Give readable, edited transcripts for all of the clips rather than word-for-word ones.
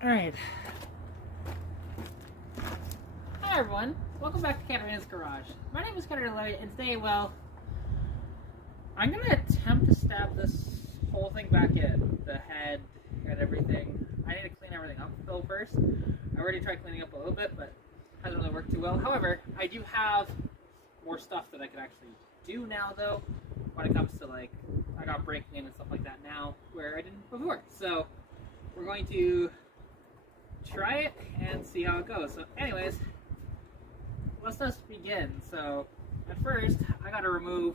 Alright. Hi everyone, welcome back to Katarina's Garage. My name is Katarina, and today, well, I'm going to attempt to stab this whole thing back in. The head and everything. I need to clean everything up though first. I already tried cleaning up a little bit, but it hasn't really worked too well. However, I do have more stuff that I can actually do now though, when it comes to like, I got brake clean and stuff like that now, where I didn't before. So, we're going to try it and see how it goes. So anyways, let's just begin. So at first I gotta remove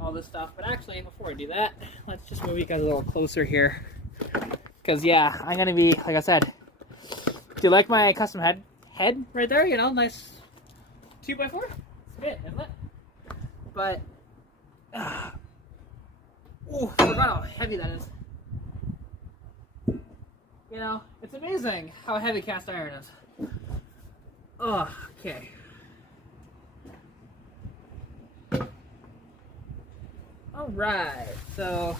all this stuff, but actually before I do that, let's just move you guys a little closer here, because yeah, I'm gonna be, like I said, do you like my custom head right there? You know, nice 2x4. It's a bit, isn't it? But oh, I forgot how heavy that is. You know, it's amazing how heavy cast iron is. Oh, okay. Alright, so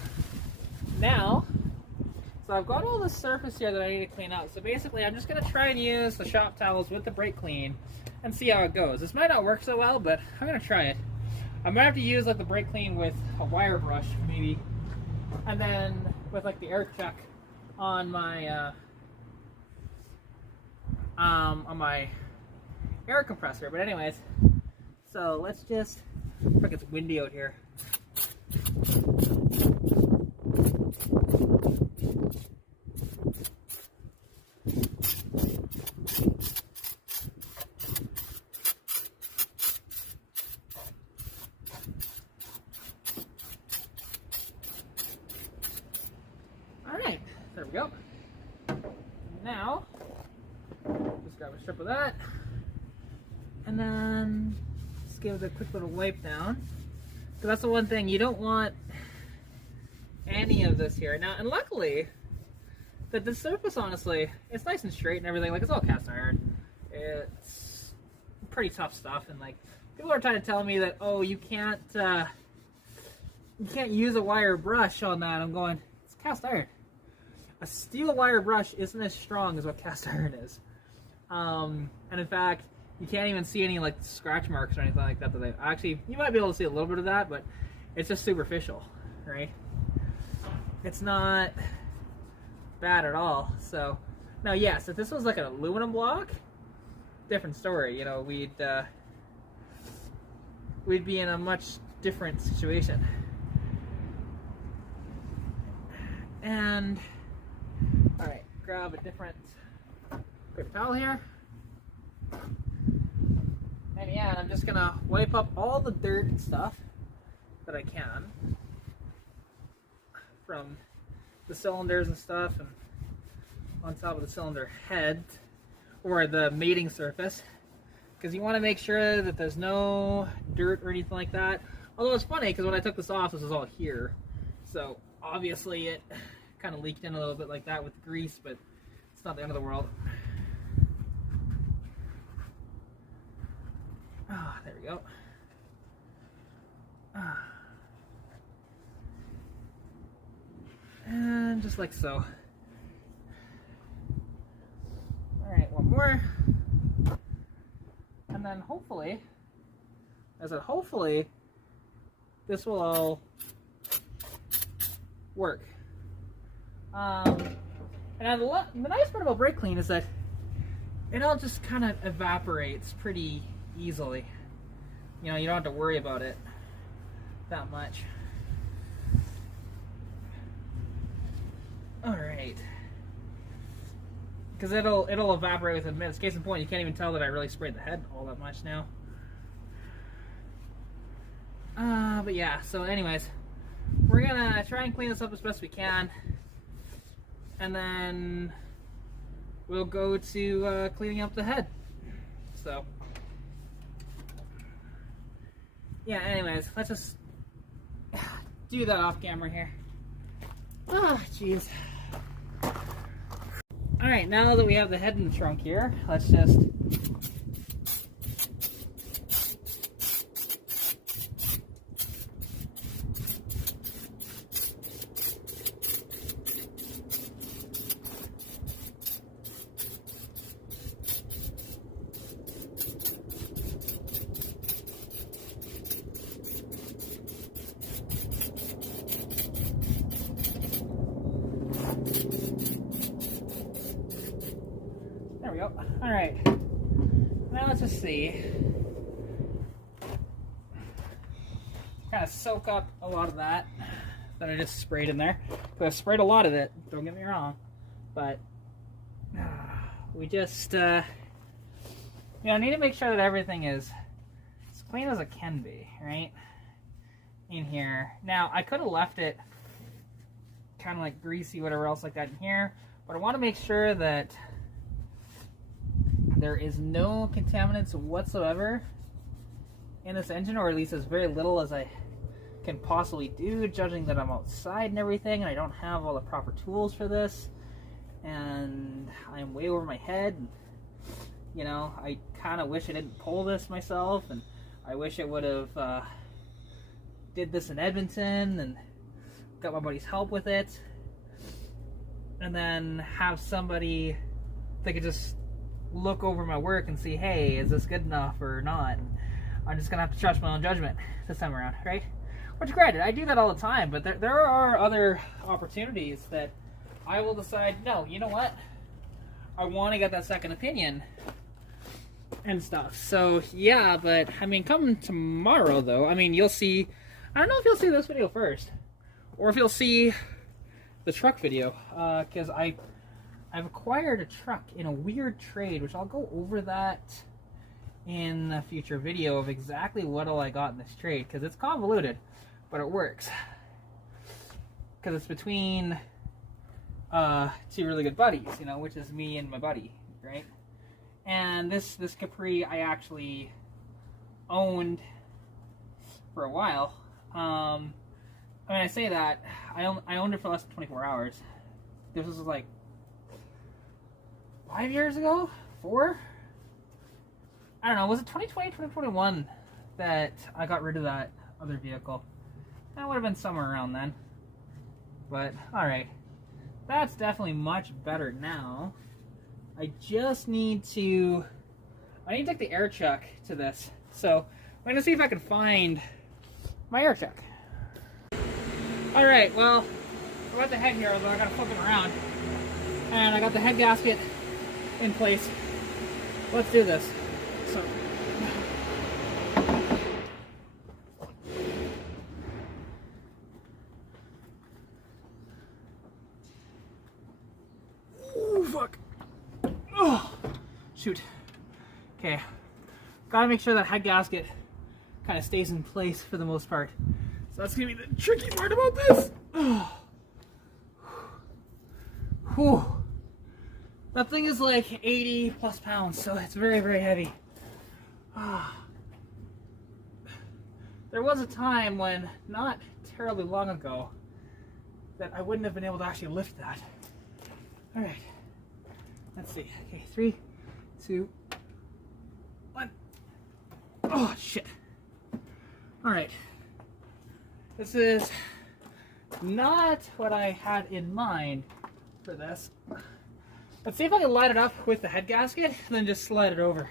now, I've got all the surface here that I need to clean out. So basically, I'm just going to try and use the shop towels with the brake clean and see how it goes. This might not work so well, but I'm going to try it. I might have to use like the brake clean with a wire brush, maybe, and then with like the air check on my air compressor. But anyways, so let's just, I think it's windy out here. Alright, there we go. Now, just grab a strip of that, and then just give it a quick little wipe down. So that's the one thing, you don't want any of this here. Now, and luckily, that the surface, honestly, it's nice and straight and everything. Like, it's all cast iron. It's pretty tough stuff, and like, people are trying to tell me that, oh, you can't use a wire brush on that. I'm going, it's cast iron. A steel wire brush isn't as strong as what cast iron is. And in fact, you can't even see any like scratch marks or anything like that. Actually, you might be able to see a little bit of that, but it's just superficial, right? It's not bad at all. So now, yes, if this was like an aluminum block, different story. You know, we'd be in a much different situation. And all right, grab a different paper towel here. And yeah, and I'm just gonna wipe up all the dirt and stuff that I can from the cylinders and stuff, and on top of the cylinder head or the mating surface, because you want to make sure that there's no dirt or anything like that. Although it's funny, because when I took this off, this was all here, so obviously it kind of leaked in a little bit like that with the grease, but it's not the end of the world. Ah, there we go. And just like so. Alright, one more. And then hopefully, hopefully, this will all work. And the nice part about brake clean is that it all just kind of evaporates pretty easily. You know, you don't have to worry about it that much. Alright. Because it'll evaporate within minutes. Case in point, you can't even tell that I really sprayed the head all that much now. But yeah, so anyways, we're gonna try and clean this up as best we can. And then we'll go to cleaning up the head. So yeah, anyways, let's just do that off camera here. Ah, jeez. Alright, now that we have the head in the trunk here, let's just There we go. All right. Now let's just see. Kind of soak up a lot of that I just sprayed in there. I've sprayed a lot of it, don't get me wrong. But we just need to make sure that everything is as clean as it can be, right? In here. Now, I could have left it kind of like greasy, whatever else like that in here, but I want to make sure that there is no contaminants whatsoever in this engine, or at least as very little as I can possibly do, judging that I'm outside and everything, and I don't have all the proper tools for this, and I'm way over my head. And, you know, I kind of wish I didn't pull this myself, and I wish I would have did this in Edmonton and got my buddy's help with it, and then have somebody that could just look over my work and see, hey, is this good enough or not? And I'm just gonna have to trust my own judgment this time around, right? Which, granted, I do that all the time, but there are other opportunities that I will decide, no, you know what? I want to get that second opinion and stuff. So, yeah, but, I mean, come tomorrow, though, I mean, you'll see, I don't know if you'll see this video first, or if you'll see the truck video, because I've acquired a truck in a weird trade, which I'll go over that in a future video of exactly what all I got in this trade, because it's convoluted, but it works. Because it's between two really good buddies, you know, which is me and my buddy, right? And this Capri I actually owned for a while. I mean, I say that, I owned it for less than 24 hours. This was like 5 years ago? 4? I don't know, was it 2020, 2021 that I got rid of that other vehicle? That would have been somewhere around then. But, alright. That's definitely much better now. I just need to... I need to take the air chuck to this. So, I'm going to see if I can find my air chuck. Alright, well, I got the head here, although I got to flip it around. And I got the head gasket in place. Let's do this. So, oh fuck! Oh shoot! Okay, gotta make sure that head gasket kind of stays in place for the most part. So that's gonna be the tricky part about this. Oh. Whew. That thing is like 80 plus pounds, so it's very, very heavy. There was a time when, not terribly long ago, that I wouldn't have been able to actually lift that. Alright, let's see. Okay, 3, 2, 1. Oh, shit. Alright. This is not what I had in mind for this. Let's see if I can line it up with the head gasket, and then just slide it over.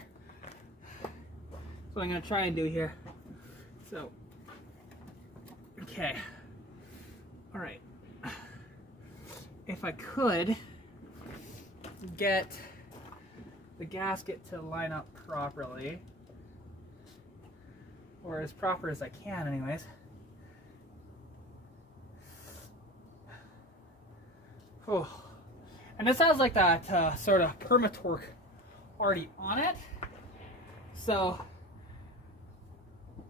That's what I'm going to try and do here. So, okay. Alright. If I could get the gasket to line up properly, or as proper as I can anyways. Oh. And this has like that sort of perma-torque already on it, so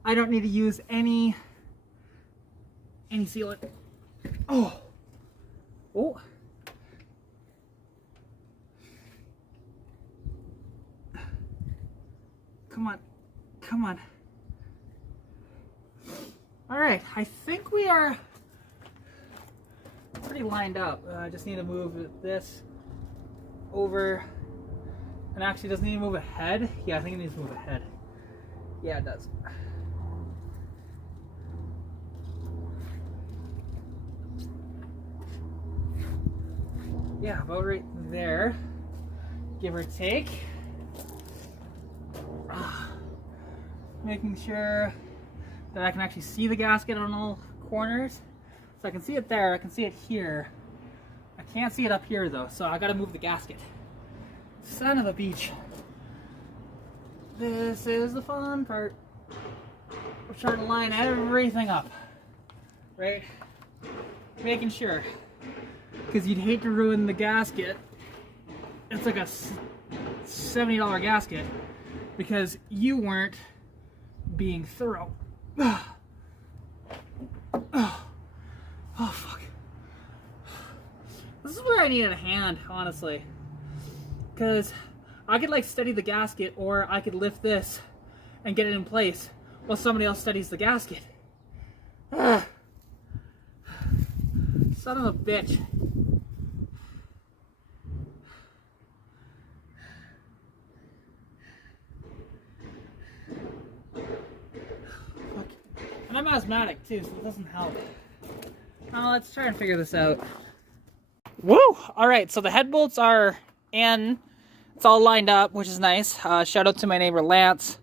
I don't need to use any sealant. Oh, oh, come on, come on. All right, I think we are pretty lined up. I just need to move this over, and actually doesn't need to move ahead. Yeah, I think it needs to move ahead. Yeah, it does. Yeah, about right there, give or take. Making sure that I can actually see the gasket on all corners. So I can see it there, I can see it here. I can't see it up here though, so I gotta move the gasket. Son of a beach. This is the fun part. We're trying to line everything up, right? Making sure, because you'd hate to ruin the gasket. It's like a $70 gasket because you weren't being thorough. Oh fuck. This is where I needed a hand, honestly. Because I could like steady the gasket, or I could lift this and get it in place while somebody else steadies the gasket. Son of a bitch. And I'm asthmatic too, so it doesn't help. Now let's try and figure this out. Woo! Alright, so the head bolts are in. It's all lined up, which is nice. Shout out to my neighbor Lance.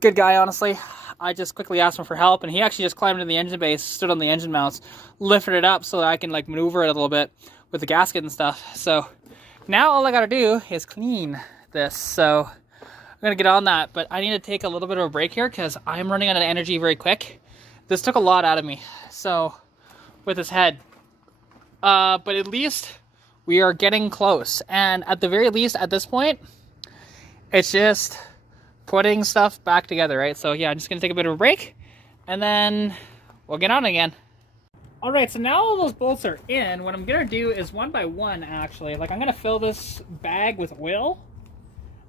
Good guy, honestly. I just quickly asked him for help, and he actually just climbed in the engine base, stood on the engine mounts, lifted it up so that I can like maneuver it a little bit with the gasket and stuff. So now all I gotta do is clean this. So I'm gonna get on that, but I need to take a little bit of a break here because I'm running out of energy very quick. This took a lot out of me, so with this head. But at least we are getting close, and at the very least at this point, it's just putting stuff back together, right? So yeah, I'm just gonna take a bit of a break, and then we'll get on again. All right, so now all those bolts are in. What I'm gonna do is one by one, actually. Like I'm gonna fill this bag with oil,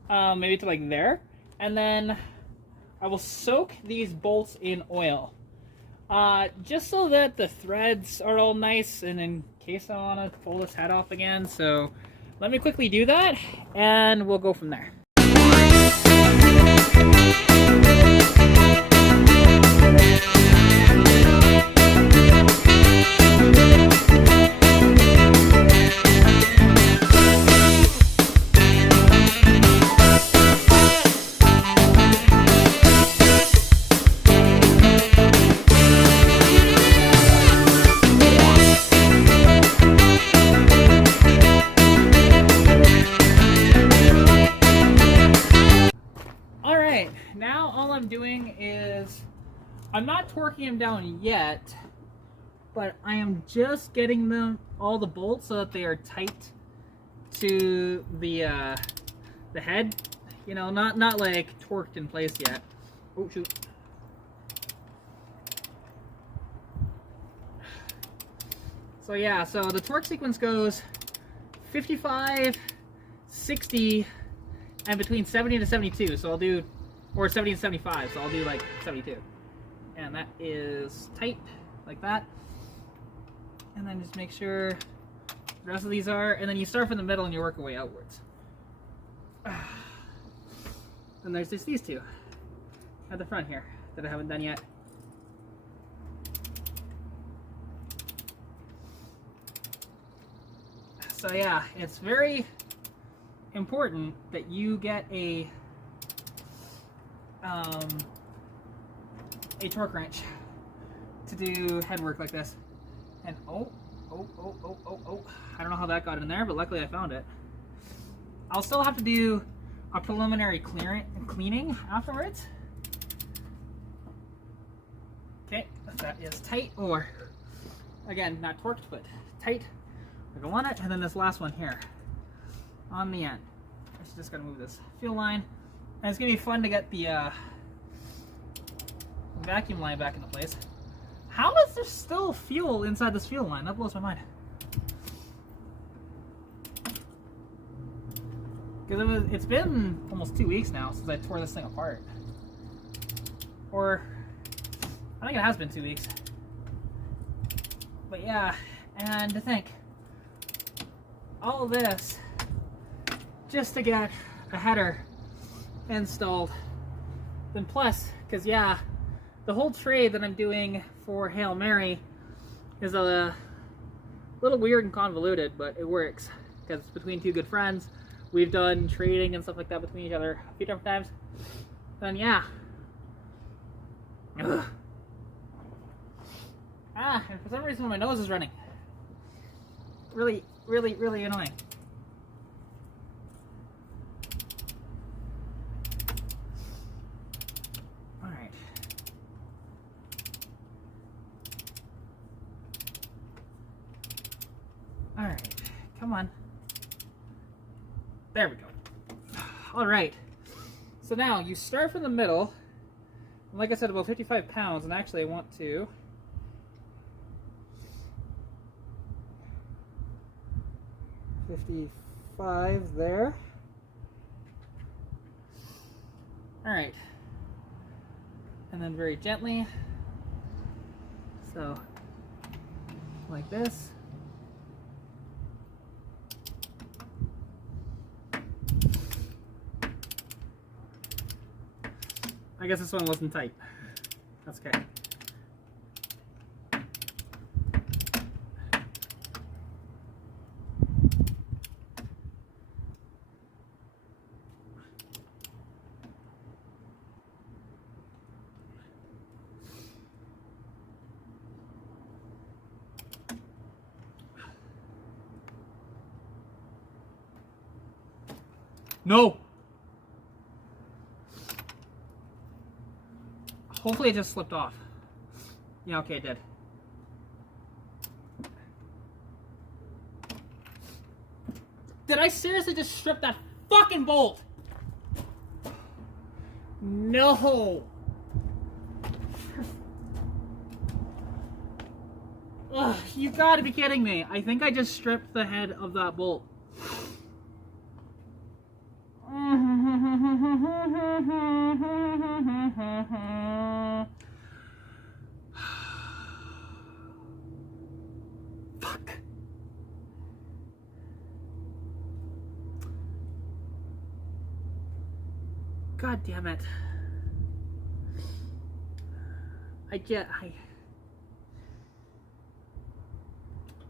maybe to like there, and then I will soak these bolts in oil, just so that the threads are all nice, and in case I want to pull this head off again. So let me quickly do that, and we'll go from there. Now all I'm doing is, I'm not torquing them down yet, but I am just getting them, all the bolts, so that they are tight to the head. You know, not like torqued in place yet. Oh shoot. So yeah, so the torque sequence goes 55, 60, and between 70 to 72. So I'll do, or 70 and 75, so I'll do like 72. And that is tight, like that. And then just make sure the rest of these are, and then you start from the middle and you work your way outwards. And there's just these two at the front here that I haven't done yet. So yeah, it's very important that you get a torque wrench to do head work like this. And oh, I don't know how that got in there, but luckily I found it. I'll still have to do a preliminary cleaning afterwards. Okay, that is tight, or again, not torqued, but tight. I want it, and then this last one here on the end. I'm just gonna move this fuel line, and it's gonna be fun to get the vacuum line back into place. How is there still fuel inside this fuel line? That blows my mind. Because it's been almost 2 weeks now since I tore this thing apart. Or, I think it has been 2 weeks. But yeah, and to think, all this just to get a header installed. Then plus, because yeah, the whole trade that I'm doing for Hail Mary is a little weird and convoluted, but it works because it's between two good friends. We've done trading and stuff like that between each other a few different times. Then yeah. Ugh. And for some reason my nose is running. Really annoying. on. There we go. All right. So now you start from the middle. And like I said, about 55 pounds. And actually, I want to... $55 there. All right. And then very gently. So, like this. I guess this one wasn't tight. That's okay. No! Hopefully it just slipped off. Yeah, okay, it did. Did I seriously just strip that fucking bolt? No! Ugh, you gotta be kidding me. I think I just stripped the head of that bolt. Fuck. God damn it.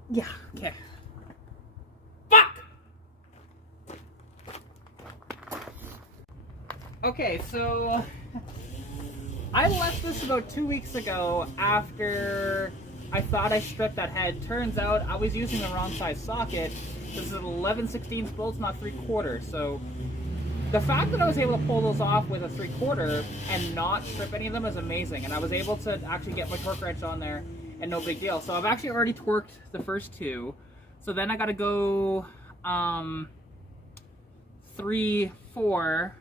Yeah, okay. Fuck! Okay, so I left this about 2 weeks ago after I thought I stripped that head. Turns out I was using the wrong size socket. This is an 11/16 bolt, not 3/4. So the fact that I was able to pull those off with a 3/4 and not strip any of them is amazing. And I was able to actually get my torque wrench on there and no big deal. So I've actually already torqued the first two. So then I gotta go 3, 4,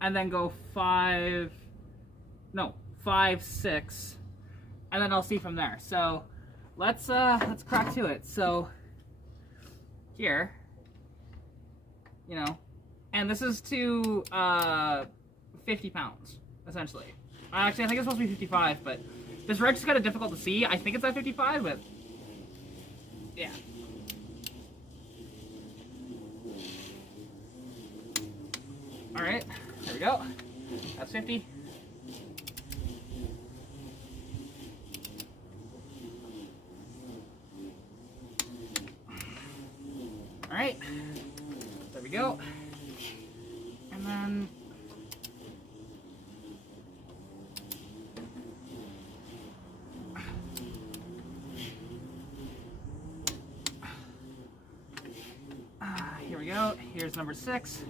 and then go 5, 6, and then I'll see from there. So let's crack to it. So here, you know, and this is to 50 pounds essentially. Actually, I think it's supposed to be 55, but this wrench is kind of difficult to see. I think it's at 55, but yeah. All right, there we go. That's 50. All right, there we go. And then here we go. Here's number 6.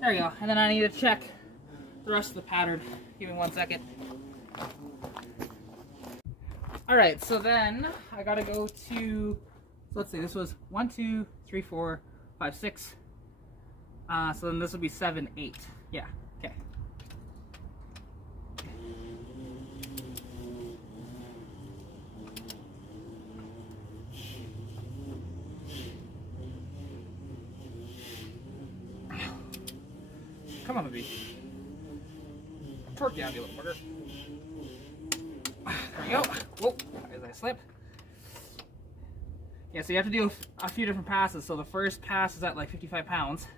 There we go. And then I need to check the rest of the pattern. Give me 1 second. Alright, so then I gotta go to, so let's see, this was 1, 2, 3, 4, 5, 6. So then this would be 7, 8. Yeah, okay. Come on, baby. Torque down, you little bugger. There we go. Whoa, as I slip. Yeah, so you have to do a few different passes. So the first pass is at like 55 pounds.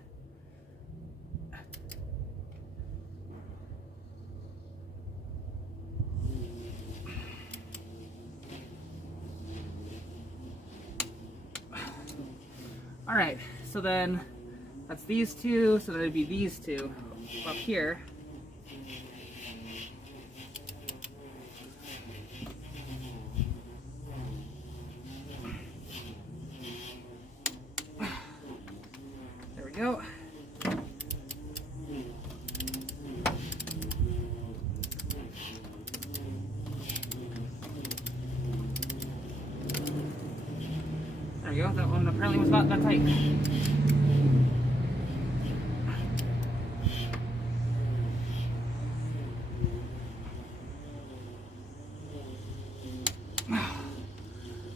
All right, so then that's these two, so that'd be these two up here. There we go. that one apparently was not that tight.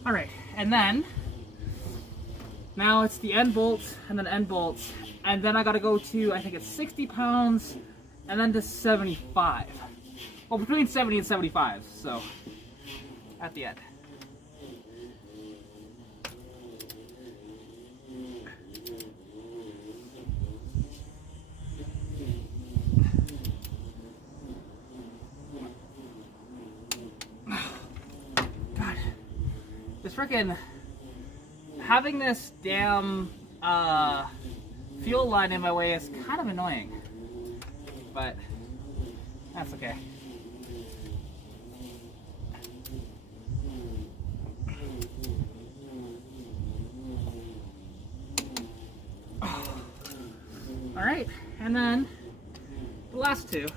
Alright, and then now it's the end bolts and then end bolts, and then I gotta go to, I think it's 60 pounds and then to 75. Well, between 70 and 75, so at the end. God, this freaking having this damn fuel line in my way is kind of annoying, but that's okay. All right, and then the last two.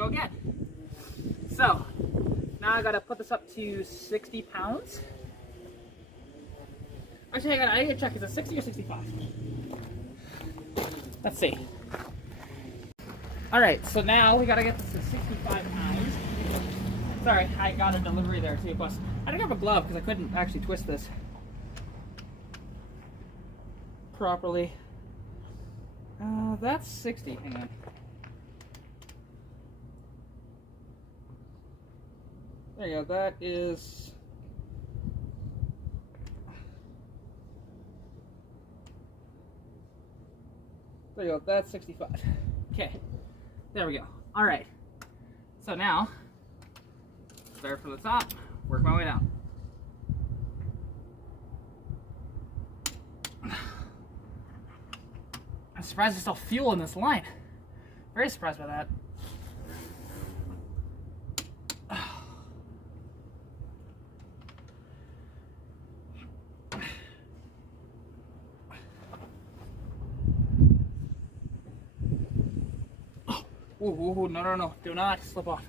Again. So now I gotta put this up to 60 pounds. Actually, I gotta check, is it 60 or 65? Let's see. Alright, so now we gotta get this to 65 pounds. Sorry, I got a delivery there too, plus I didn't have a glove because I couldn't actually twist this properly. That's 60, hang on. There you go, that is... There you go, that's 65. Okay, there we go. All right, so now, start from the top, work my way down. I'm surprised there's still fuel in this line. Very surprised by that. Ooh, no, do not slip off.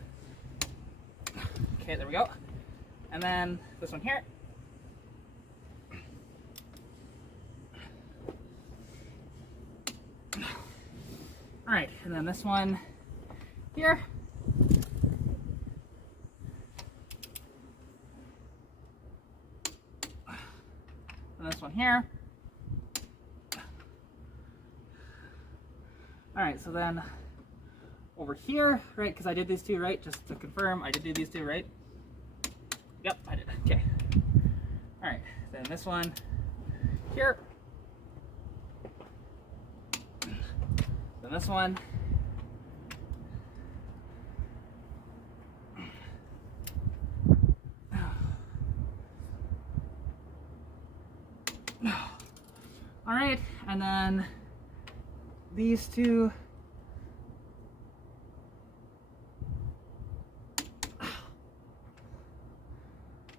Okay, there we go. And then this one here. All right, and then this one here. And this one here. All right, so then over here, right, because I did these two, right, just to confirm, I did do these two, right? Yep, I did, okay. All right, then this one here. Then this one. All right, and then these two.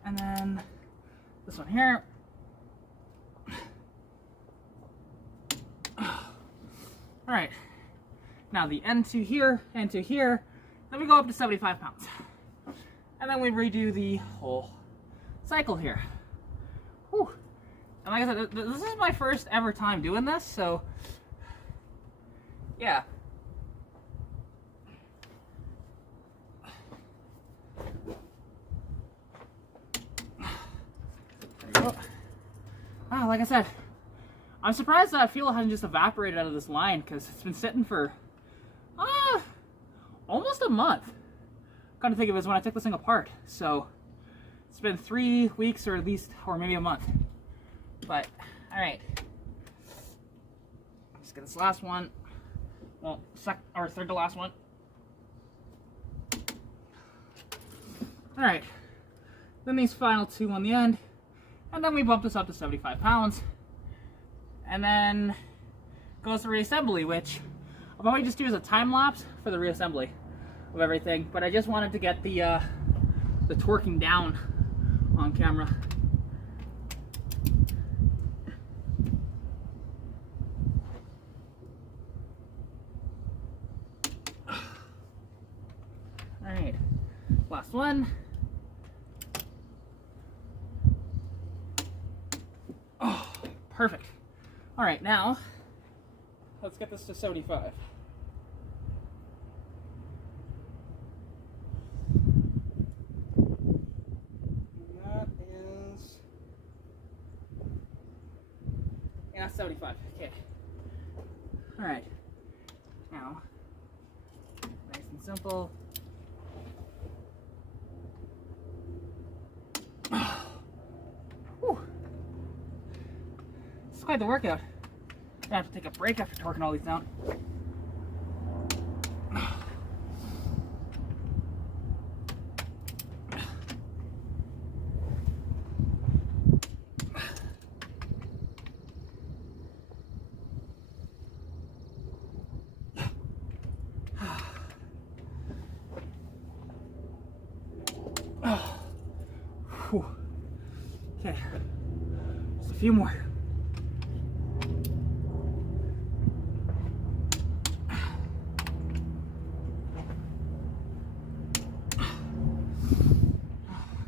And then this one here. All right, now the end to here, and to here, then we go up to 75 pounds. And then we redo the whole cycle here. Whew. And like I said, this is my first ever time doing this, so yeah. Oh, like I said, I'm surprised that fuel hasn't just evaporated out of this line because it's been sitting for almost a month. Come to think of it, is when I took this thing apart. So it's been 3 weeks or at least, or maybe a month. But all right, let's get this last one. Well, third to last one. All right, then these final two on the end. And then we bump this up to 75 pounds. And then goes to reassembly, which I'll probably just do as a time lapse for the reassembly. of everything, but I just wanted to get the torquing down on camera. All right, last one. Oh, perfect. All right, now let's get this to 75. That is, yeah, 75. Okay. All right. Now, nice and simple. Whew. It's quite the workout. I have to take a break after torquing all these down. Okay, just a few more.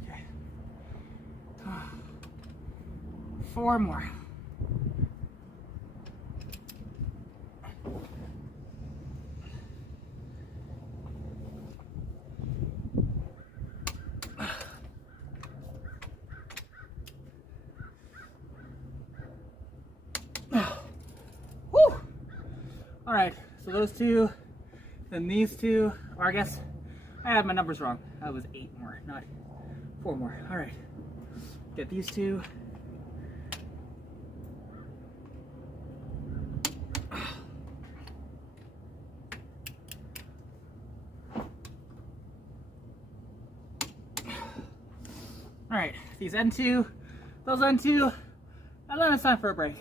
Okay, 4 more. All right, so those two, then these two, or I guess I had my numbers wrong. That was 8 more, not 4 more. All right, get these two. All right, these N2, those N2, and then it's time for a break.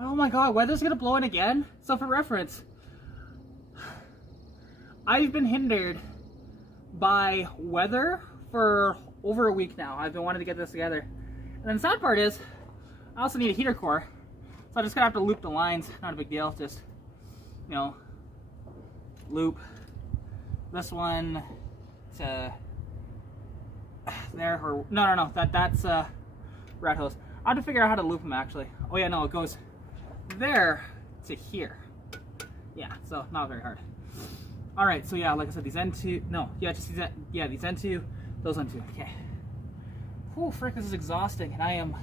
Oh my god, weather's gonna blow in again? So for reference, I've been hindered by weather for over a week now. I've been wanting to get this together. And then the sad part is, I also need a heater core. So I'm just gonna have to loop the lines, not a big deal, just, you know, loop this one to there, or, no, that's rat hose. I have to figure out how to loop them actually. Oh yeah, no, it goes there to here. Yeah, so not very hard. All right, so yeah, like I said, these N2, no, yeah, just these, yeah, these N2, those N2, okay. Whew, frick, this is exhausting, and I am,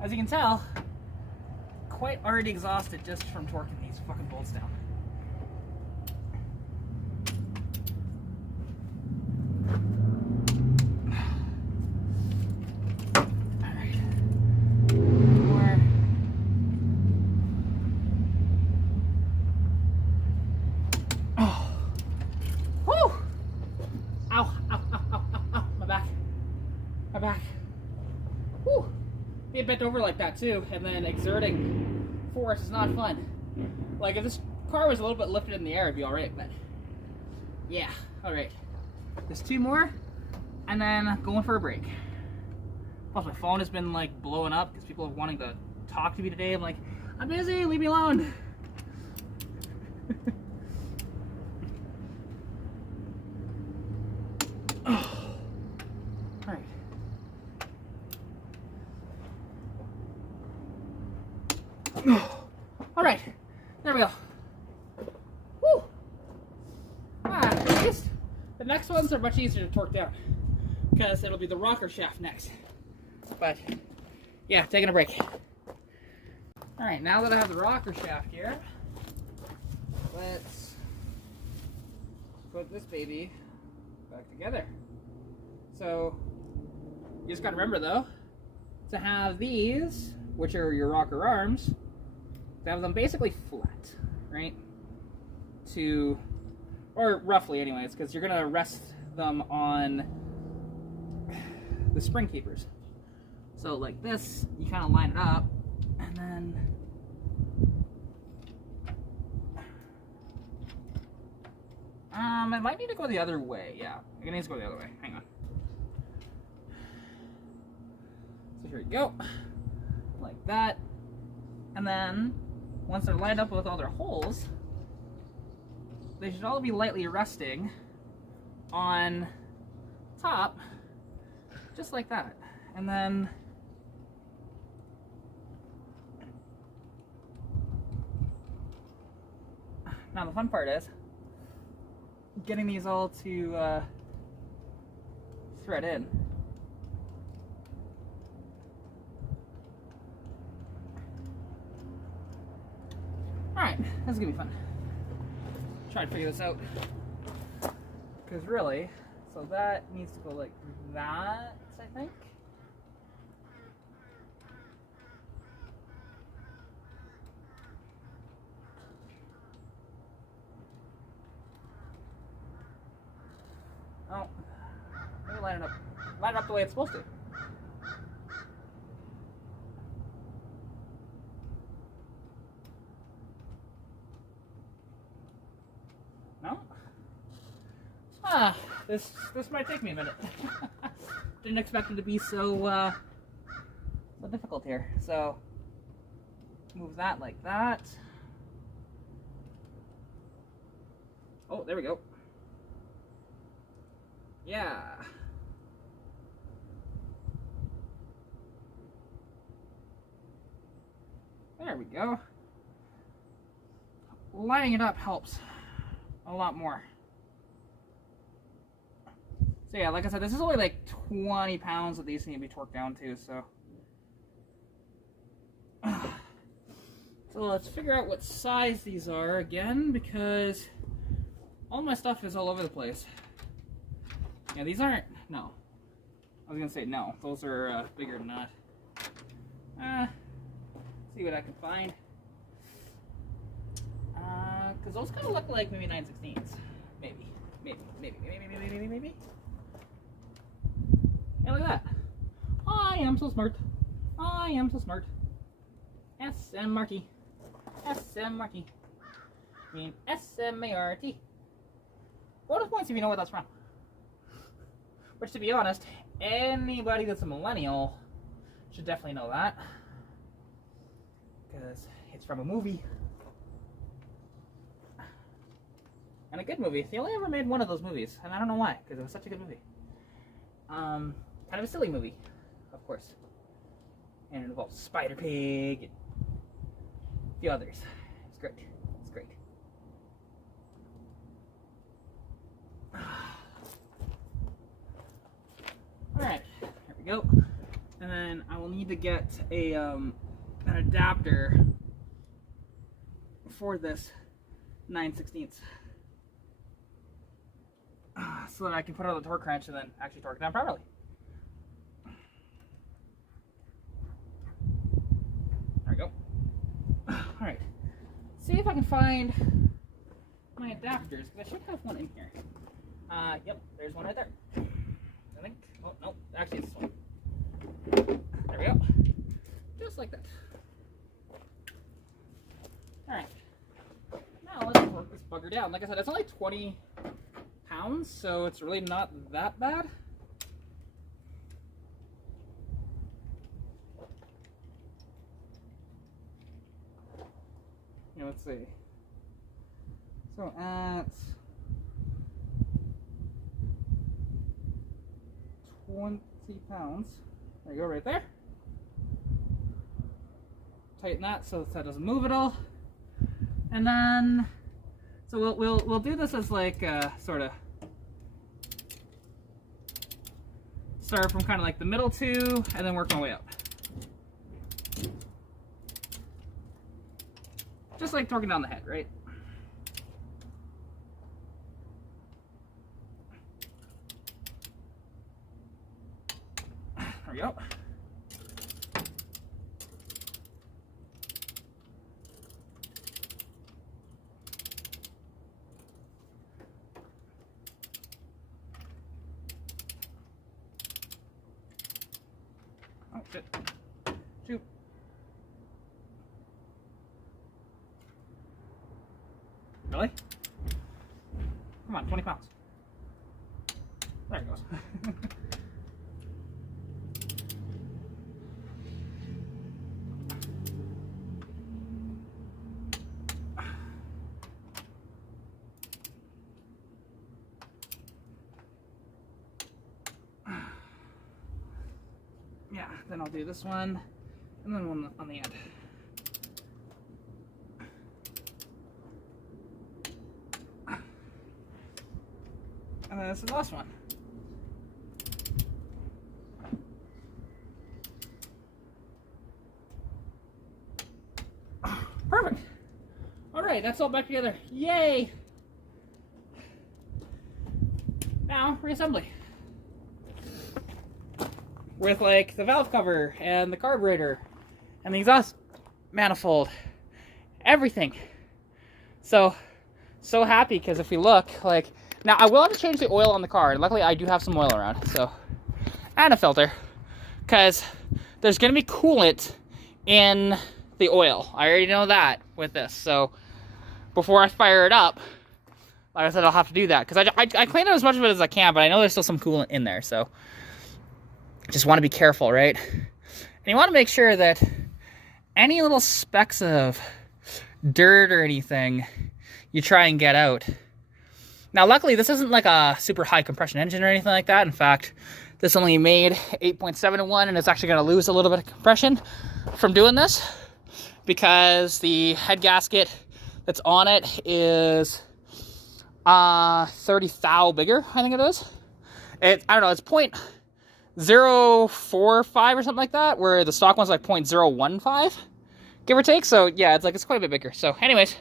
as you can tell, quite already exhausted just from torquing these fucking bolts down. Being bent over like that too, and then exerting force is not fun. Like if this car was a little bit lifted in the air, it'd be alright, but yeah, alright. There's 2 more, and then going for a break. Plus my phone has been like blowing up because people are wanting to talk to me today. I'm like, I'm busy, leave me alone. All right, there we go. Woo! At least the next ones are much easier to torque down because it'll be the rocker shaft next. But yeah, taking a break. All right, now that I have the rocker shaft here, let's put this baby back together. So you just gotta remember though, to have these, which are your rocker arms, to have them basically flat, right? Or roughly anyways, because you're gonna rest them on the spring keepers. So like this, you kind of line it up, and then It might need to go the other way. Yeah, it needs to go the other way. Hang on. So here we go. Like that. And then, once they're lined up with all their holes, they should all be lightly resting on top, just like that. And then now the fun part is getting these all to thread in. Alright, this is gonna be fun. Try to figure this out. Because really, so that needs to go like that, I think. Oh, maybe line it up the way it's supposed to. No? Ah, this might take me a minute. Didn't expect it to be so difficult here. So move that like that. Oh, there we go. Yeah. There we go. Lining it up helps a lot more. So yeah, like I said, this is only like 20 pounds that these need to be torqued down to, so. So let's figure out what size these are again, because all my stuff is all over the place. Yeah, these aren't, no. I was gonna say no, those are bigger than that. See what I can find. Because those kind of look like maybe 9/16. Maybe. Yeah, look at that. I am so smart. I am so smart. SM Marky. SM Marky. I mean, S-M-A-R-T. Bonus points if you know what that's from. Which, to be honest, anybody that's a millennial should definitely know that. Because it's from a movie. And a good movie. They only ever made one of those movies, and I don't know why, because it was such a good movie. Kind of a silly movie, of course. And it involves Spider Pig and a few others. It's great. It's great. Alright, there we go. And then I will need to get a an adapter for this 9/16. So that I can put it on the torque wrench and then actually torque it down properly. There we go. Alright. See if I can find my adapters, because I should have one in here. Yep, there's one right there. I think. Oh, no, actually it's this one. There we go. Just like that. Alright. Now let's torque this bugger down. Like I said, it's only 20 pounds, so it's really not that bad. Yeah, let's see. So at 20 pounds, there you go, right there. Tighten that so that doesn't move at all, and then so we'll do this as like sort of start from kind of like the middle two, and then work my way up. Just like torquing down the head, right? There we go. Oh shit. Shoot. Really? Come on, 20 pounds. There it goes. Yeah, then I'll do this one, and then one on the end. And then this is the last one. Perfect. All right, that's all back together. Yay! Now, reassembly. With like the valve cover and the carburetor and the exhaust manifold, everything. So happy, because if we look, like, now I will have to change the oil on the car, and luckily I do have some oil around, so, and a filter, because there's gonna be coolant in the oil. I already know that with this, so before I fire it up, like I said, I'll have to do that, because I clean out as much of it as I can, but I know there's still some coolant in there, so just want to be careful, right? And you want to make sure that any little specks of dirt or anything you try and get out. Now, luckily, this isn't like a super high compression engine or anything like that. In fact, this only made 8.7 to 1, and it's actually going to lose a little bit of compression from doing this, because the head gasket that's on it is 30 thou bigger, I think it is. I don't know, it's 0.045 or something like that, where the stock one's like 0.015, give or take. So yeah, it's quite a bit bigger. So anyways,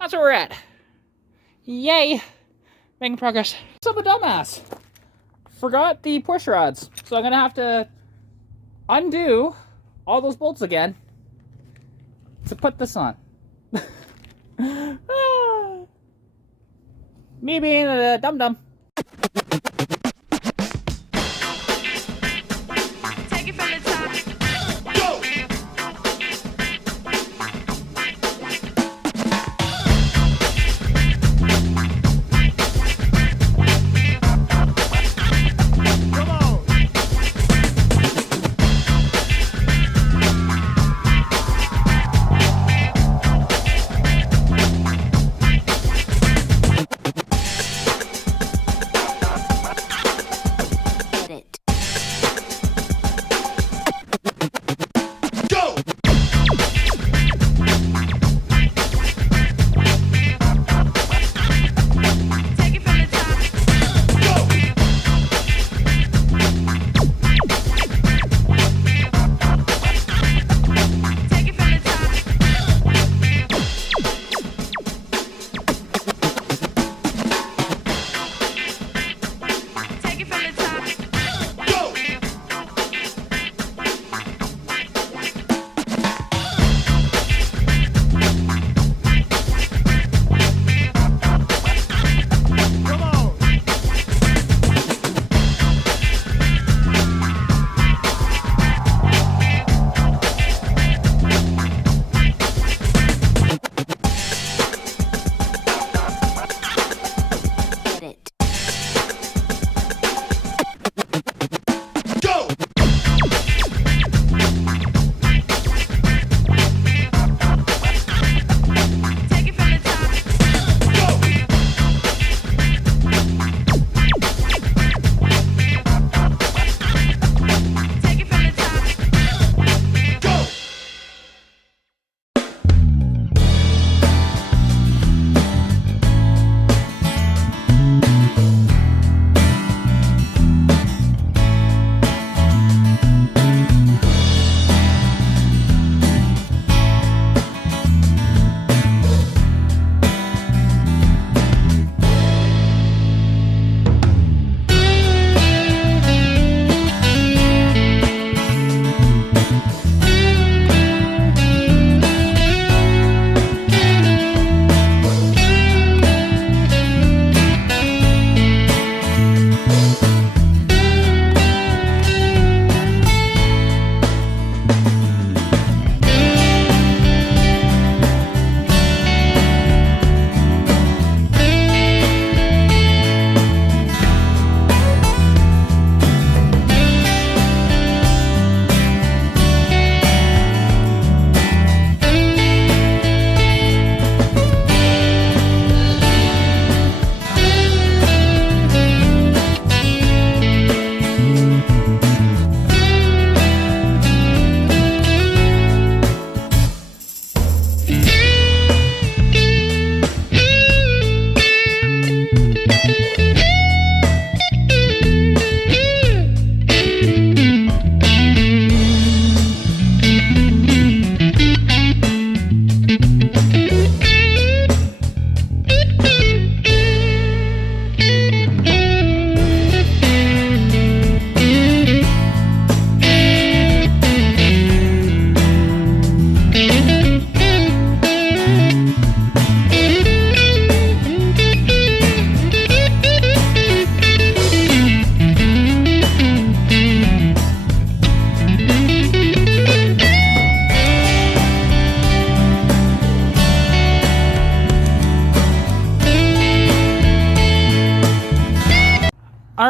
that's where we're at. Yay, making progress. So I'm a dumbass, forgot the push rods, so I'm gonna have to undo all those bolts again to put this on. Me being a dum-dum.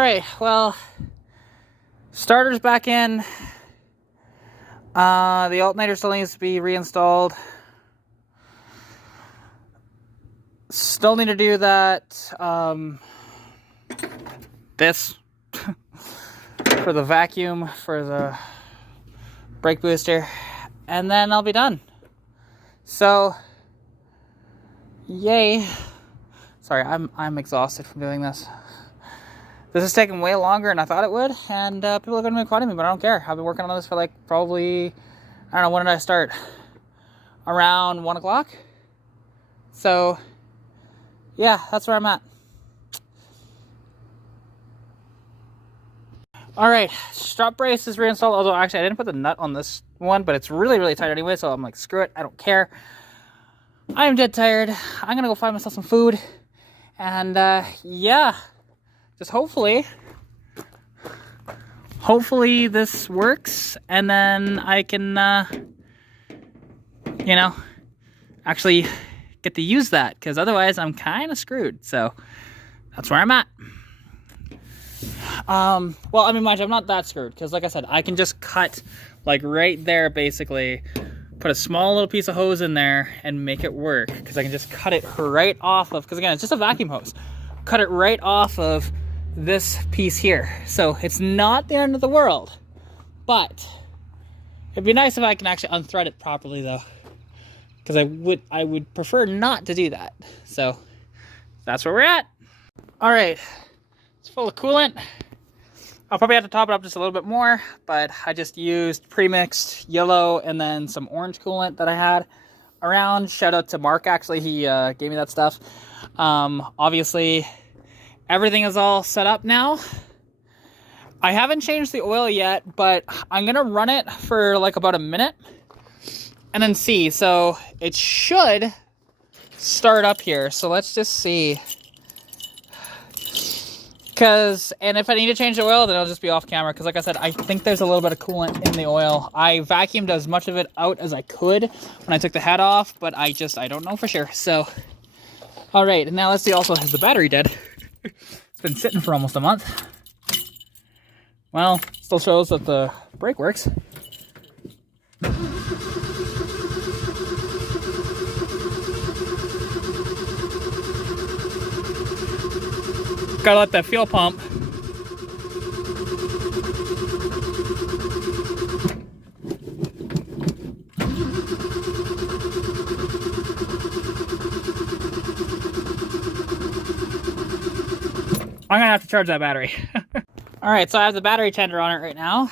right, well, starter's back in. The alternator still needs to be reinstalled. Still need to do that, this, for the vacuum, for the brake booster, and then I'll be done. So, yay. Sorry, I'm exhausted from doing this. This is taking way longer than I thought it would, and people are going to be quoting me, but I don't care. I've been working on this for like probably, I don't know, when did I start? Around 1 o'clock? So, yeah, that's where I'm at. Alright, strap brace is reinstalled, although actually I didn't put the nut on this one, but it's really, really tight anyway, so I'm like, screw it, I don't care. I am dead tired. I'm gonna go find myself some food, and yeah, just hopefully this works, and then I can, you know, actually get to use that, because otherwise I'm kind of screwed. So that's where I'm at. Well, I mean, mind you, I'm not that screwed, because like I said, I can just cut like right there, basically put a small little piece of hose in there and make it work, because I can just cut it right off of, because again, it's just a vacuum hose, cut it right off of this piece here. So it's not the end of the world, but it'd be nice if I can actually unthread it properly though, because I would prefer not to do that. So that's where we're at. All right, it's full of coolant. I'll probably have to top it up just a little bit more, but I just used pre-mixed yellow and then some orange coolant that I had around. Shout out to Mark, actually, he gave me that stuff. Obviously, everything is all set up now. I haven't changed the oil yet, but I'm gonna run it for like about a minute and then see. So it should start up here. So let's just see. And if I need to change the oil, then I'll just be off camera. Because like I said, I think there's a little bit of coolant in the oil. I vacuumed as much of it out as I could when I took the head off, but I don't know for sure. So, all right, and now let's see also, has the battery dead? It's been sitting for almost a month. Well, still shows that the brake works. Gotta let that fuel pump. I'm gonna have to charge that battery. All right, so I have the battery tender on it right now.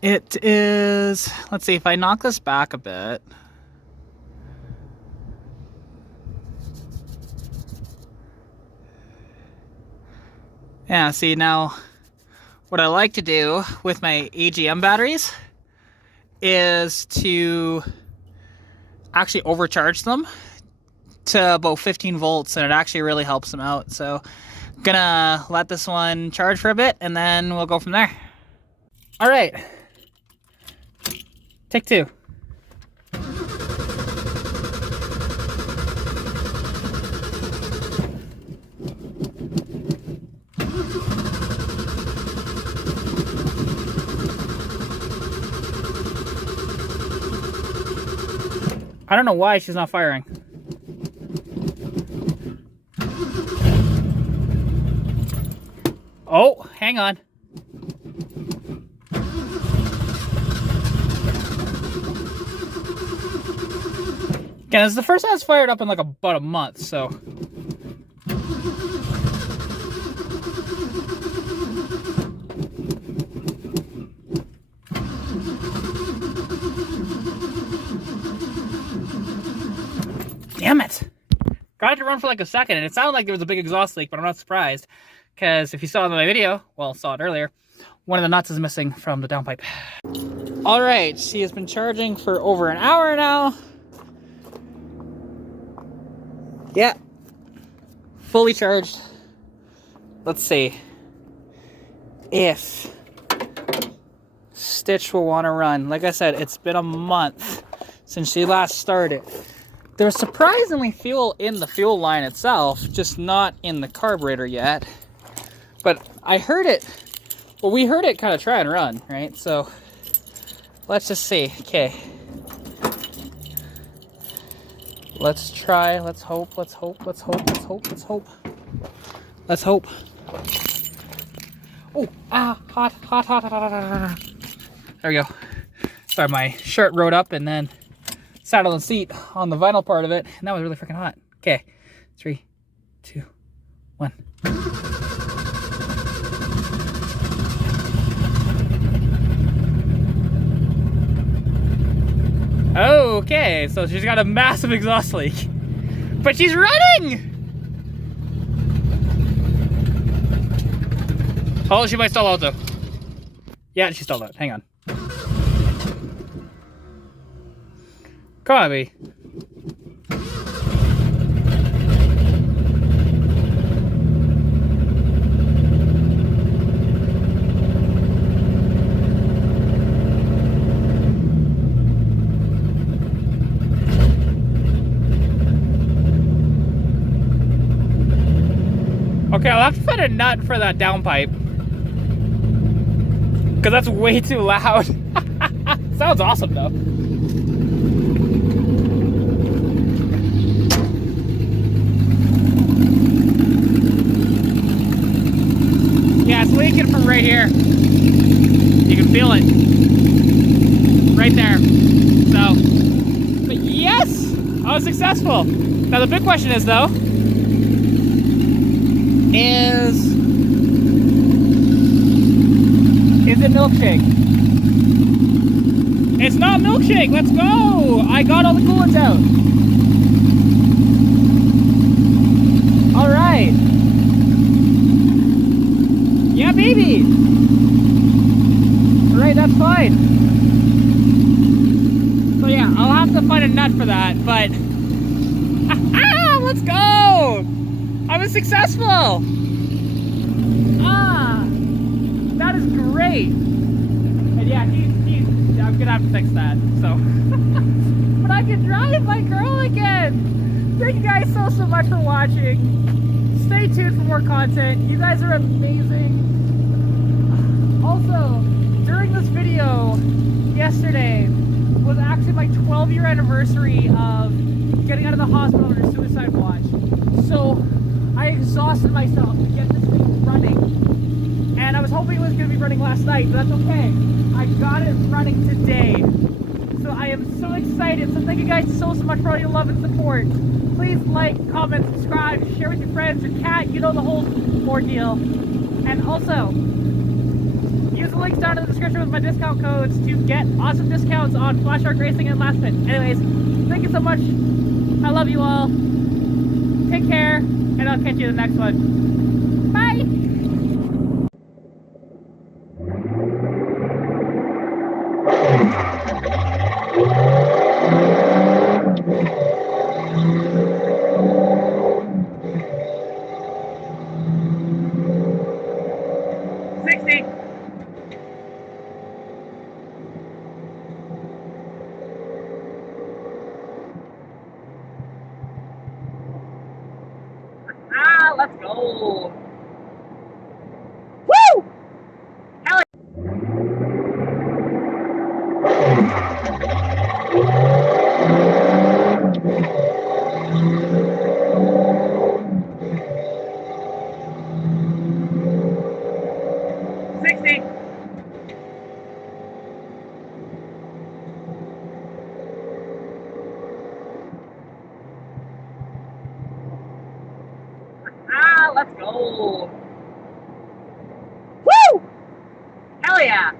It is, let's see, if I knock this back a bit. Yeah, see, now what I like to do with my AGM batteries is to actually overcharge them to about 15 volts, and it actually really helps them out. So I'm gonna let this one charge for a bit and then we'll go from there. All right, take two. I don't know why she's not firing. Oh, hang on. Again, this is the first time it's fired up in like about a month, so. Damn it. Got it to run for like a second, and it sounded like there was a big exhaust leak, but I'm not surprised. Because if you saw in my video, well, saw it earlier, one of the nuts is missing from the downpipe. All right, she has been charging for over an hour now. Yeah, fully charged. Let's see if Stitch will want to run. Like I said, it's been a month since she last started. There's surprisingly fuel in the fuel line itself, just not in the carburetor yet. But I heard it, well, we heard it kind of try and run, right? So let's just see. Okay. Let's try, let's hope, let's hope, let's hope, let's hope, let's hope. Let's hope. Oh, hot, hot, hot, hot, hot, hot, hot. There we go. Sorry, my shirt rode up and then sat on the seat on the vinyl part of it, and that was really freaking hot. Okay, 3, 2, 1. Okay, so she's got a massive exhaust leak, but she's running! Oh, she might stall out though. Yeah, she stalled out. Hang on. Come on, baby. Okay, I'll have to find a nut for that downpipe, because that's way too loud. Sounds awesome though. Yeah, it's leaking from right here. You can feel it. Right there. So, but yes! I was successful. Now the big question is though, is it milkshake? It's not milkshake, let's go! I got all the coolants out. Alright. Yeah, baby! Alright, that's fine. So yeah, I'll have to find a nut for that, but let's go! I was successful! That is great! And yeah, I'm gonna have to fix that, so. But I can drive my girl again! Thank you guys so much for watching. Stay tuned for more content. You guys are amazing. Also, during this video, yesterday, was actually my 12-year anniversary of getting out of the hospital under suicide watch. So, I exhausted myself to get this thing running. And I was hoping it was going to be running last night, but that's okay. I got it running today. So I am so excited. So thank you guys so much for all your love and support. Please like, comment, subscribe, share with your friends, your cat, you know the whole ordeal. And also, use the links down in the description with my discount codes to get awesome discounts on Flash Shark Racing and Last Pit. Anyways, thank you so much. I love you all. Take care, and I'll catch you in the next one. Bye! Let's go! Woo! Hell yeah! 60! Let's go! Woo! Hell yeah!